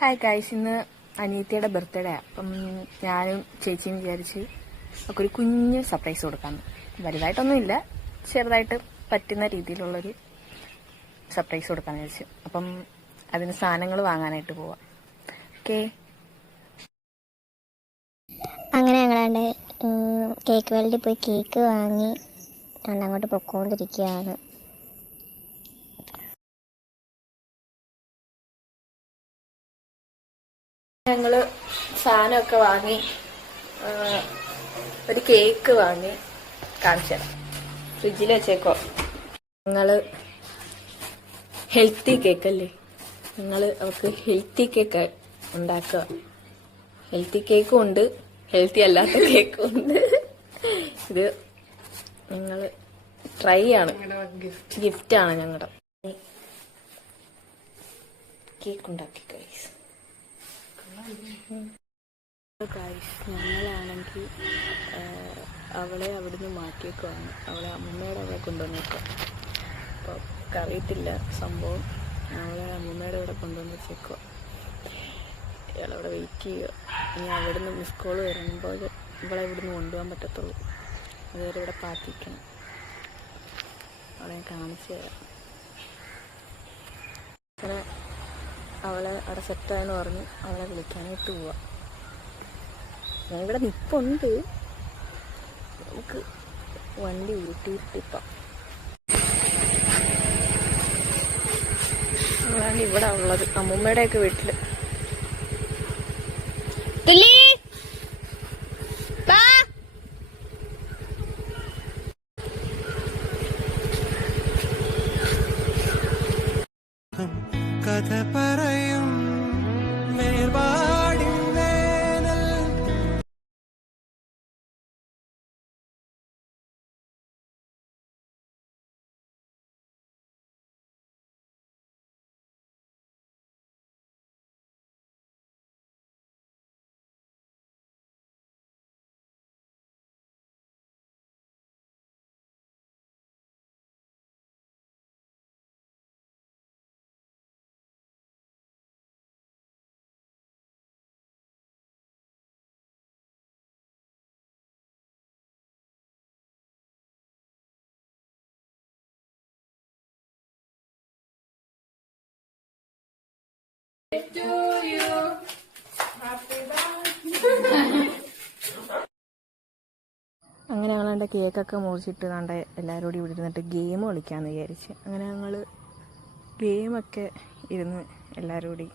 Hi guys, ഇന്ന് അനിയത്തിയുടെ birthday. അപ്പം ഞാനും ചേച്ചിയും വിചാരിച്ച് ഒക്കെ ഒരു കുഞ്ഞ് സർപ്രൈസ് കൊടുക്കാമെന്ന്. വലുതായിട്ടൊന്നുമില്ല, ചെറുതായിട്ട് പറ്റുന്ന രീതിയിലുള്ളൊരു സർപ്രൈസ് കൊടുക്കാമെന്ന് വിചാരിച്ചു. അപ്പം അതിന് സാധനങ്ങൾ വാങ്ങാനായിട്ട് പോവാം. ഓക്കെ, അങ്ങനെ ഞങ്ങളാണ്ട് കേക്ക് വേൾഡിൽ പോയി കേക്ക് വാങ്ങി അങ്ങോട്ട് പൊക്കോണ്ടിരിക്കുകയാണ്. ഞങ്ങള് സാധനമൊക്കെ വാങ്ങി ഒരു കേക്ക് വാങ്ങി കാണിച്ചു തരാം. ഫ്രിഡ്ജിൽ വെച്ചേക്കോ. ഞങ്ങള് ഹെൽത്തി കേക്ക് അല്ലേ, അവർക്ക് ഹെൽത്തി കേക്ക് ഉണ്ടാക്കുക. ഹെൽത്തി കേക്കും ഉണ്ട്, ഹെൽത്തി അല്ലാത്ത കേക്കും ഉണ്ട്. ഇത് ഞങ്ങൾ ട്രൈ ആണ്, ഗിഫ്റ്റാണ് ഞങ്ങളുടെ. കേക്ക് ഉണ്ടാക്കി ഗൈസ്. ഞങ്ങളാണെങ്കിൽ അവളെ അവിടുന്ന് മാറ്റിയേക്കുവാണ്. അവളെ അമ്മൂമ്മയുടെ അവിടെ കൊണ്ടുവന്നേക്കാം. അപ്പോൾ അറിയത്തില്ല സംഭവം. അവളെ അമ്മൂമ്മയുടെ ഇവിടെ കൊണ്ടുവന്ന് വെച്ചേക്കുക. ഇയാളവിടെ വെയിറ്റ് ചെയ്യുക. ഇനി അവിടുന്ന് മിസ് കോൾ വരുമ്പോൾ ഇവളെ ഇവിടുന്ന് കൊണ്ടുപോകാൻ പറ്റത്തുള്ളൂ. അതുവരെ ഇവിടെ പാത്തിക്കണം. അവളെ കാണിച്ചു തരാം. അങ്ങനെ അവളെ അവിടെ സെറ്റായെന്ന് പറഞ്ഞ് അവളെ വിളിക്കാനായിട്ട് പോവാം. ഞാനിവിടെ നിൽപ്പുണ്ട്, നമുക്ക് വണ്ടി ഉരുട്ടിയിട്ടിപ്പം. അതാണ് ഇവിടെ ഉള്ളത്, അമ്മൂമ്മയുടെയൊക്കെ വീട്ടിൽ. കഥ പറയും വേർപാടിൻ വേനൽ. അങ്ങനെ ഞങ്ങളെൻ്റെ കേക്കൊക്കെ മുറിച്ചിട്ട് കണ്ട എല്ലാവരും കൂടി ഇവിടെ ഇരുന്നിട്ട് ഗെയിം കളിക്കാമെന്ന് വിചാരിച്ച്. അങ്ങനെ ഞങ്ങൾ ഗെയിമൊക്കെ ഇരുന്ന് എല്ലാവരും കൂടി